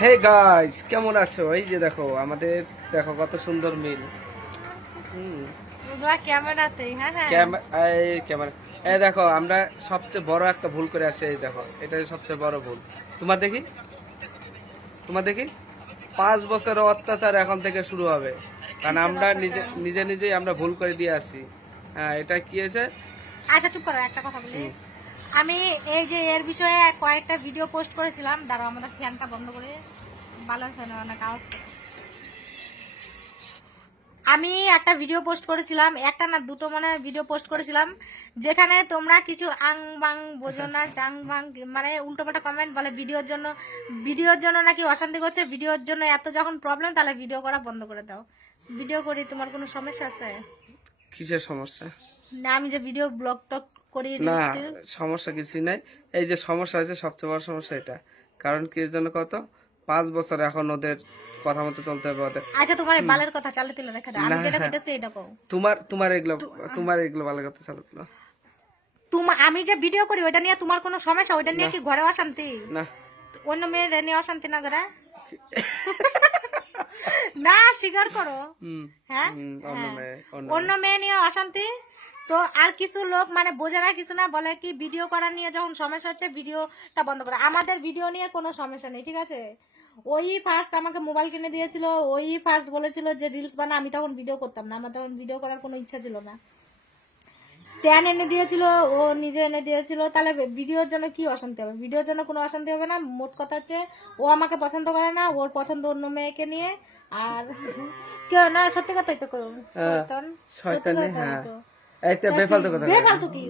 Hey guys, কেমন আছো? এই যে দেখো আমাদের, দেখো কত সুন্দর মিল। হুম ক্যামেরাতেই হ্যাঁ হ্যাঁ ক্যামেরা। এই দেখো আমরা সবচেয়ে বড় একটা ভুল করে আসছি। এই দেখো, এটাই সবচেয়ে বড় ভুল। তোমার দেখি, তোমার দেখি 5 বছরের অত্যাচার এখন থেকে শুরু হবে, কারণ কিসের আমরা নিজে অত্যাচার? নিজে নিজেই আমরা ভুল করে দিয়ে আসি। হ্যাঁ, এটা কি হয়েছে? আচ্ছা চুপ করো, একটা কথা বলি। হুম, আমি এই যে এর বিষয়ে কয়েকটা ভিডিও পোস্ট করেছিলাম। দাঁড়াও, আমাদের ফ্যানটা বন্ধ করে, বালার ফ্যান অনেক আওয়াজ করে। আমি একটা ভিডিও পোস্ট করেছিলাম, একটা না দুটো মনে হয় ভিডিও পোস্ট করেছিলাম, যেখানে তোমরা কিছু আং বাং বোঝো না, চাং বাং মানে উল্টোপাল্টা কমেন্ট বলে ভিডিওর জন্য নাকি অশান্তি করছে, ভিডিওর জন্য এত যখন প্রবলেম তাহলে ভিডিও করা বন্ধ করে দাও। ভিডিও করি, তোমার কোনো সমস্যা আছে? কিসের সমস্যা? না আমি যে ভিডিও ব্লগ টক করি, না, রিলস টিল। সমস্যা কিছুই নাই। এই যে সমস্যা হয়েছে, সবচেয়ে বড় সমস্যা এটা। কারণ কি এর জন্য? 5 বছর এখন ওদের কথা মতো চলতে হবে ওদের। আচ্ছা তোমার এই হুম, বালের কথা চালে তিলে রেখে দাও, না, আমি যেটা কইতেছি এটা কও। তোমার তোমার এগুলো, তু- তোমার এগুলো ভালো কথা চালাতো না। আমি যে ভিডিও করি ওইটা নিয়ে তোমার কোনো সমস্যা? ওইটা নিয়ে না, কি ঘরে অশান্তি? না। অন্য মেয়ের নিয়ে অশান্তি না করে? না স্বীকার করো। হুম, হ্যাঁ অন্য হ্যাঁ, মেয়ে, অন্য অন্য মেয়ে। মেয়ে নিয়ে অশান্তি। তো আর কিছু লোক মানে বোঝে না কিছু না, বলে কি ভিডিও করা নিয়ে যখন সমস্যা হচ্ছে ভিডিওটা বন্ধ করে। আমাদের ভিডিও নিয়ে কোনো সমস্যা নেই, ঠিক আছে? ওই ফার্স্ট আমাকে মোবাইল কিনে দিয়েছিল, ওই ফার্স্ট বলেছিল যে রিলস বানা। আমি তখন ভিডিও করতাম না, আমার তখন ভিডিও করার কোনো ইচ্ছা ছিল না। স্ট্যান্ড এনে দিয়েছিল, ও নিজে এনে দিয়েছিল। তাহলে ভিডিওর জন্য কি অশান্তি হবে? ভিডিওর জন্য কোনো অশান্তি হবে না। মোট কথা হচ্ছে ও আমাকে পছন্দ করে না, ওর পছন্দ অন্য মেয়েকে নিয়ে। আর কেউ না, সত্যি কথাই তো শয়তান, সত্যি শয়তানি, কথাই হ্যাঁ। তো। এইটা তা কি বেফালতু কথা কয়। বেফালতু কি?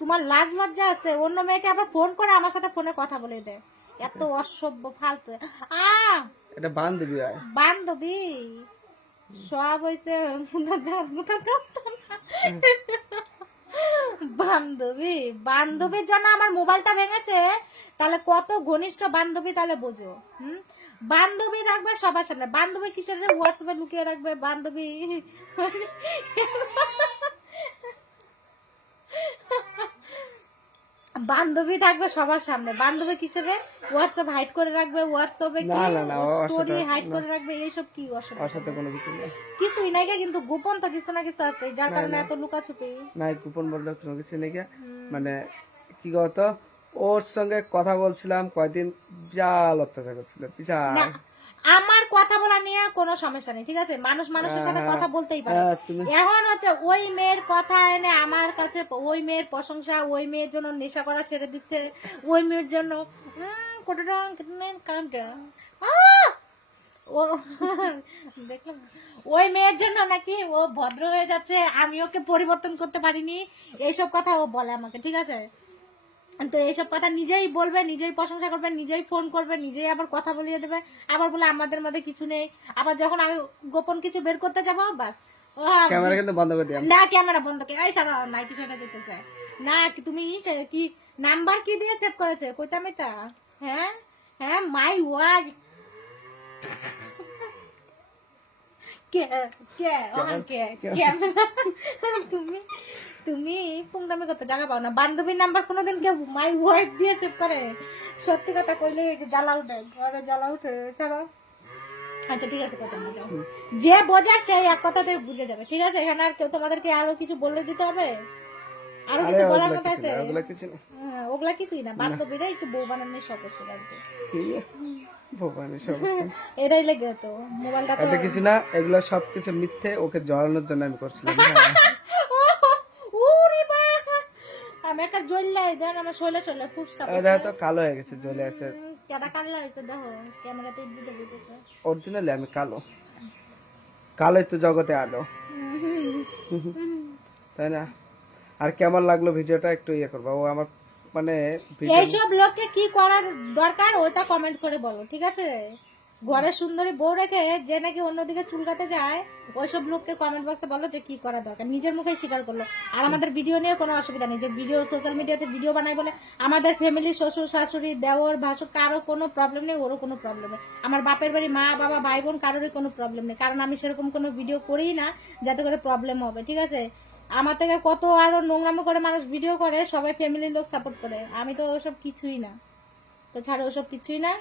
তোমার লাজ লজ্জা আছে? অন্য মেয়েকে আবার ফোন করে আমার সাথে ফোনে কথা বলে দেয়, এত অসভ্য ফালতু। আ এটা বান্ধবী হয়। বান্ধবী সব হয়েছে বান্ধবী। বান্ধবীর জন্য আমার মোবাইলটা ভেঙেছে, তাহলে কত ঘনিষ্ঠ বান্ধবী তাহলে বোঝো। বান্ধবী রাখবে সবার সামনে। বান্ধবী কিসের হোয়াটসঅ্যাপে লুকিয়ে রাখবে বান্ধবী? বান্ধবী থাকবে সবার সামনে, বান্ধবী কিসের হোয়াটসঅ্যাপ হাইড করে রাখবে? হোয়াটসঅ্যাপে না, কি না, না, ওর সাথে স্টোরি হাইড না, করে রাখবে? এইসব কি ওর অসভ্য? সাথে কোনো কিছু নেই। কিছুই নাই গে, কিন্তু গোপন তো কিছু না কিছু আছে, যার নাই, কারণে নাই, এত লুকাছুপি। নাই, কুপন বললে কোনো কিছু নেই গে। মানে কি বলতো, ওর সঙ্গে কথা বলছিলাম কয়দিন, বিশাল অত্যাচার করছিল, না বিশাল। আমার কথা বলা নিয়ে কোনো সমস্যা নেই, ঠিক আছে? মানুষ মানুষের সাথে হ্যাঁ, কথা বলতেই পারে। হ্যাঁ, তুমি এখন হচ্ছে ওই মেয়ের কথা এনে আমার কাছে, ওই মেয়ের প্রশংসা, ওই মেয়ের জন্য নেশা করা ছেড়ে দিচ্ছে, ওই মেয়ের জন্য কত রং কামটা ও দেখলাম, ওই মেয়ের জন্য নাকি ও ভদ্র হয়ে যাচ্ছে, আমি ওকে পরিবর্তন করতে পারিনি, এইসব কথা ও বলে আমাকে, ঠিক আছে? তো এইসব কথা নিজেই বলবে, নিজেই প্রশংসা করবে, নিজেই ফোন করবে, নিজেই আবার কথা বলিয়ে দেবে, আবার বলে আমাদের মধ্যে কিছু নেই। আবার যখন আমি গোপন কিছু বের করতে যাবো, বাস ও ক্যামেরা কিন্তু বন্ধ করে দিলাম। না ক্যামেরা বন্ধ করে এই সারা নাইটি শোনা যেতেছে না। তুমি কি নাম্বার কি দিয়ে সেভ করেছে কইতাম এটা? হ্যাঁ হ্যাঁ, মাই ওয়ার্ড। কে কে আমার কে ক্যামেরা? তুমি তুমি পুংরামি করতে জায়গা পাও না। বান্ধবীর নাম্বার কোনোদিন কেউ মাই ওয়াইফ দিয়ে সেভ করে? সত্যি কথা কইলে জ্বালা উঠে, ঘরে জ্বালা উঠে। ছাড়ো। আচ্ছা ঠিক আছে, কথা না যাও। যে বোঝা সেই এক কথাতে বুঝে যাবে, ঠিক আছে? এখানে আর কেউ তোমাদেরকে আরো কিছু বলে দিতে হবে? আরো আরে কিছু বলার ওগুলা মতো কিছু আছে? না, ওগুলা কিছু না। ওগুলা কিছুই না। বান্ধবীরা একটু বউ বানানোর শখ হচ্ছে আর কি। কি ভগবান, সমস্যা। এটাই লেগে তো মোবাইলটা তো এটা কিছু না, এগুলো সবকিছু মিথ্যে, ওকে জড়ানোর জন্য আমি করছিলাম। হ্যাঁ, ওরে বাবা, আমি একটা জ্বললাই দেন আমার শৈলে শৈলে ফুসকা এটা পড়ছে। তো কালো হয়ে গেছে, জ্বলে আছে। কেডা কাল্লা হয়েছে দেখো, ক্যামেরাতে বুঝে যেতেছে। অরিজিনালি আমি কালো, কালোই তো জগতে আলো, তাই না? আর কেমন লাগলো ভিডিওটা একটু ইয়ে করবা, ও আমার মানে ভিডিও। এইসব লোককে কি করার দরকার ওটা কমেন্ট করে বলো, ঠিক আছে? ঘরে সুন্দরী বউ রেখে যে নাকি অন্যদিকে চুলকাতে যায়, ওইসব লোককে কমেন্ট বক্সে বলো যে কি করা দরকার। নিজের মুখে স্বীকার করলো। আর আমাদের ভিডিও নিয়ে কোনো অসুবিধা নেই, যে ভিডিও সোশ্যাল মিডিয়াতে ভিডিও বানাই বলে আমাদের ফ্যামিলি, শ্বশুর শাশুড়ি, দেওর ভাসুর কারো কোনো প্রবলেম নেই, ওরও কোনো প্রবলেম নেই। আমার বাপের বাড়ি মা বাবা ভাই বোন কারোরই কোনো প্রবলেম নেই, কারণ আমি সেরকম কোনো ভিডিও করিই না যাতে করে প্রবলেম হবে, ঠিক আছে? আমার থেকে কত আরো নোংরামো করে মানুষ ভিডিও করে, সবাই ফ্যামিলির লোক সাপোর্ট করে, আমি তো ওসব কিছুই না। তো ছাড়ো, ওসব কিছুই না।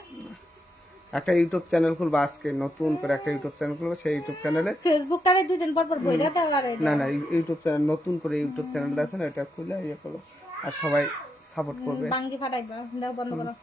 একটা ইউটিউব চ্যানেল খুলবো আজকে, নতুন করে একটা ইউটিউব চ্যানেল খুলবো, সেই ইউটিউব চ্যানেলে ফেসবুকটারে 2 দিন পর পর বইরা দাও আর না না ইউটিউব চ্যানেল, নতুন করে ইউটিউব চ্যানেলটা আছে না, এটা খুলে ইয়ে করো আর সবাই সাপোর্ট করবে। বাঙ্গি ফাটাইবা দাও বন্ধ করো।